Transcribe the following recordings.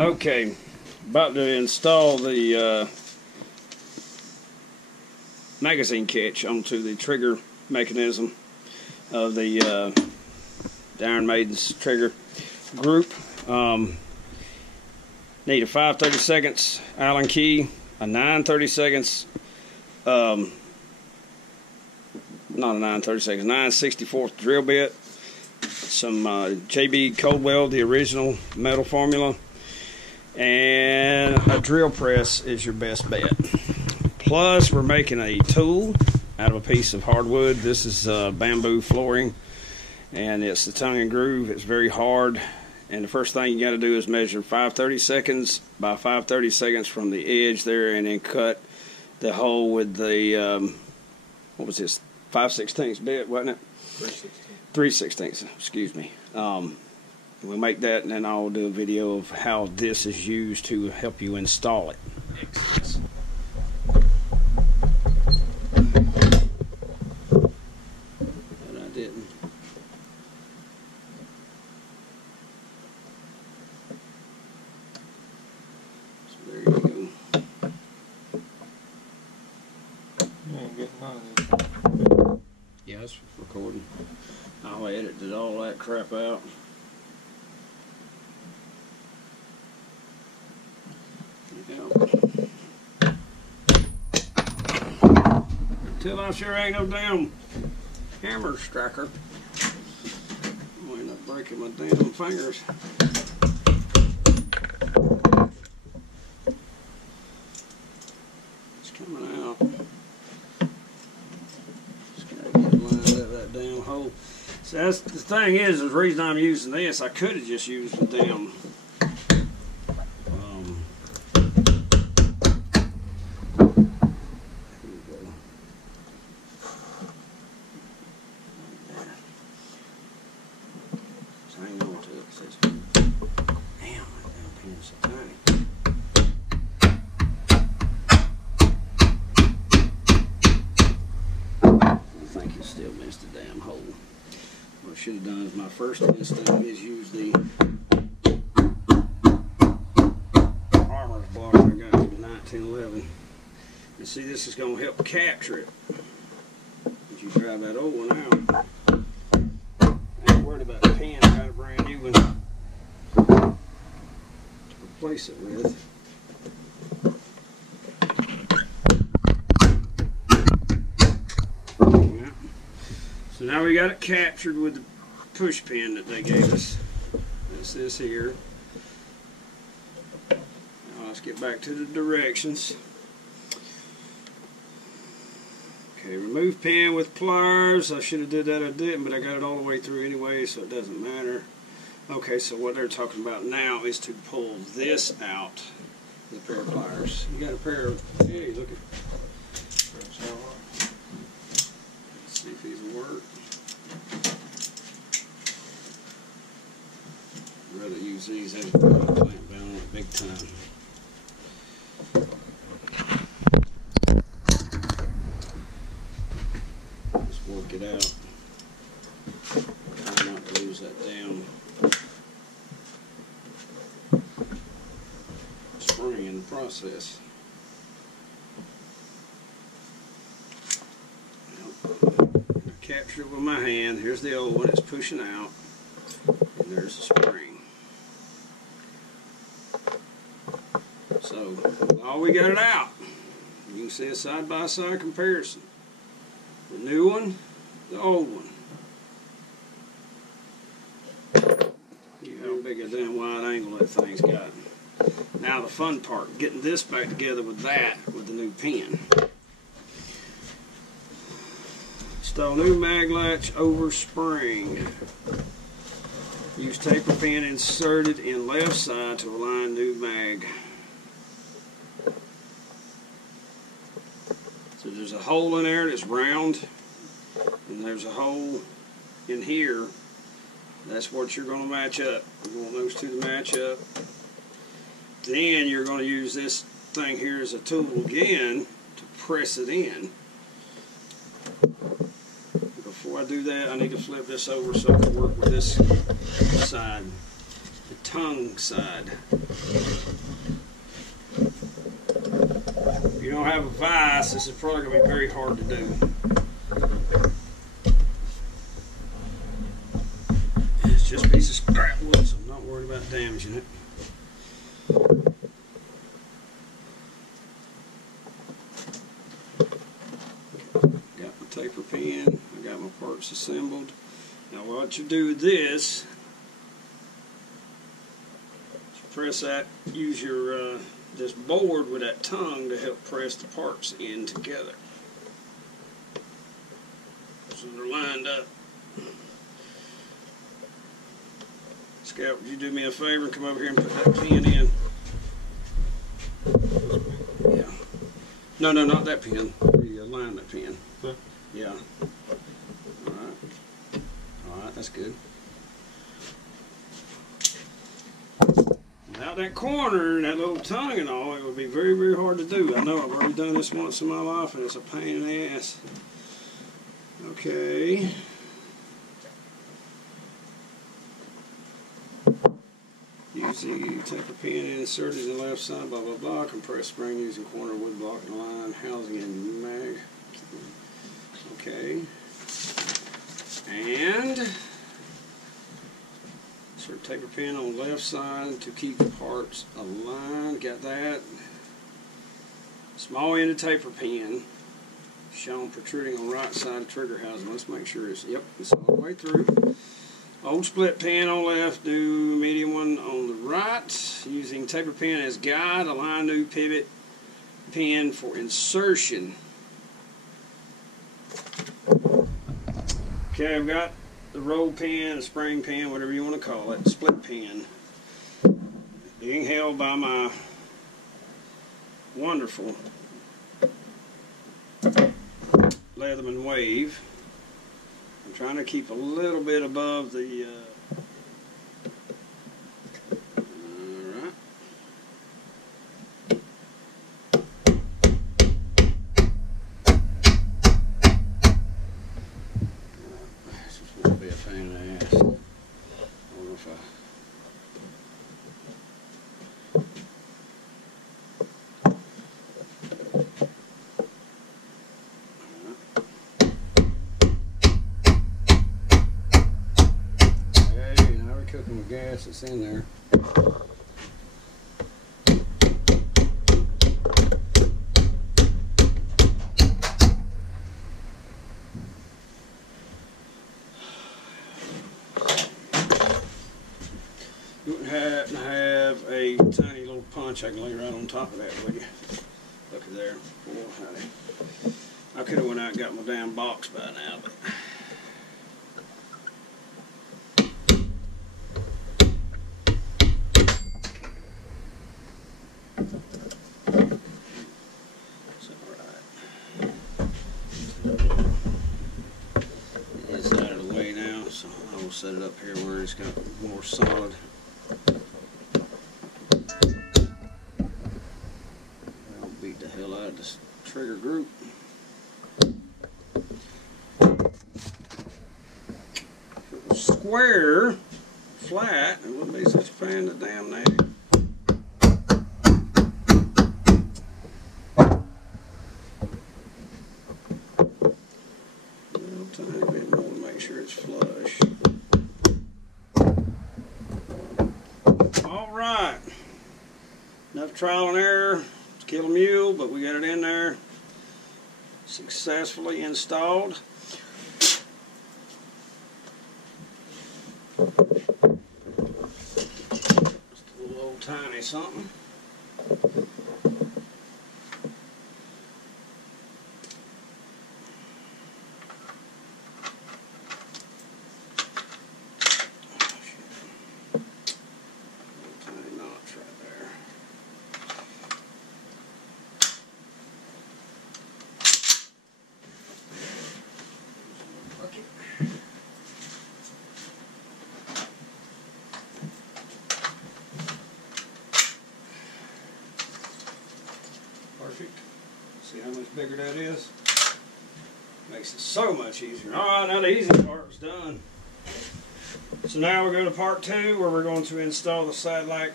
Okay, about to install the magazine catch onto the trigger mechanism of the Iron Maiden's trigger group. Need a 5 32" Allen key, a 9 32", not a 9 32", 9 64th drill bit, some JB Cold Weld, the original metal formula, and a drill press is your best bet. Plus, we're making a tool out of a piece of hardwood. This is bamboo flooring, and it's the tongue and groove. It's very hard, and the first thing you got to do is measure 5 32" by 5 32" from the edge there, and then cut the hole with the what was this, 5/16 bit, wasn't it? 3/16. Excuse me. We'll make that, and then I'll do a video of how this is used to help you install it. Excellent. But I didn't. So there you go. You ain't getting none of this. Yeah, it's recording. I'll edit all that crap out. Until I sure ain't no damn hammer striker. I'm gonna end up breaking my damn fingers. It's coming out. Just gotta get lined up that damn hole. So that's the thing is the reason I'm using this. I could have just used the damn hang on to it. Damn, that damn pin's so tiny. I think it still missed the damn hole. What I should have done is my first instinct is use the armor's block I got from the 1911. And see, this is going to help capture it. If you grab that old one out. Worried about the pen. I got a brand new one to replace it with. Yeah. So now we got it captured with the push pin that they gave us. That's this here. Now let's get back to the directions. Okay, remove pin with pliers. I should have did that, I didn't, but I got it all the way through anyway, so it doesn't matter. Okay, so what they're talking about now is to pull this out with a pair of pliers. You got a pair of, hey, look at, let's see if these will work. I'd rather use these as a clamp down on it big time. Work it out. Try not to lose that damn spring in the process. I capture it with my hand. Here's the old one. It's pushing out, and there's the spring. So while we got it out, you can see a side-by-side comparison. The new one, the old one. See how big a damn wide angle that thing's got. Now the fun part, getting this back together with that, with the new pin. Install new mag latch over spring. Use taper pin inserted in left side to align new mag. So there's a hole in there that's round, and there's a hole in here. That's what you're going to match up. You want those two to match up. Then you're going to use this thing here as a tool again to press it in. Before I do that, I need to flip this over so I can work with this side. the tongue side. If you don't have a vise, this is probably going to be very hard to do. It's just a piece of scrap wood, so I'm not worried about damaging it. Got my taper pen, I got my parts assembled. Now what you do with this, you press that, use your this board with that tongue to help press the parts in together. So they're lined up. Scout, would you do me a favor and come over here and put that pin in? Yeah. No, not that pin. The alignment pin. Okay. Yeah. Alright. Alright, that's good. Without that corner and that little tongue and all, it would be very, very hard to do. I know I've already done this once in my life and it's a pain in the ass. Okay. Use the taper pin inserted in the left side, blah, blah, blah. Compress spring using corner wood block and line, housing and mag. Okay. And insert taper pin on the left side to keep the parts aligned. Got that. Small end of taper pin shown protruding on the right side of trigger housing. Let's make sure it's, yep, it's all the way through. Old split pin on left, new medium one on the right. Using taper pin as guide, align new pivot pin for insertion. Okay, I've got the roll pin, a spring pin, whatever you want to call it, split pin, being held by my wonderful Leatherman Wave. I'm trying to keep a little bit above the alright. This is going to be a pain in the ass. I don't know if cooking with gas that's in there. You wouldn't happen to have a tiny little punch I can lay right on top of that, would you? Look at there. Oh, honey. I could have went out and got my damn box by now, but set it up here where it's got more solid. I'll beat the hell out of this trigger group. If it was square, flat, it wouldn't be such a pain in the damn neck. A little tiny bit more to make sure it's flush. Alright, enough trial and error to kill a mule, but we got it in there successfully installed. Just a little old tiny something. Perfect. See how much bigger that is? Makes it so much easier. Alright, now the easy part's done. So now we're going to part 2, where we're going to install the Sadlak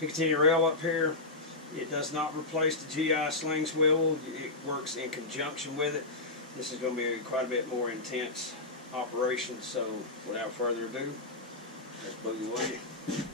Picatinny rail up here. It does not replace the GI sling swivel. It works in conjunction with it. This is going to be quite a bit more intense operation. So without further ado, let's boogie woogie.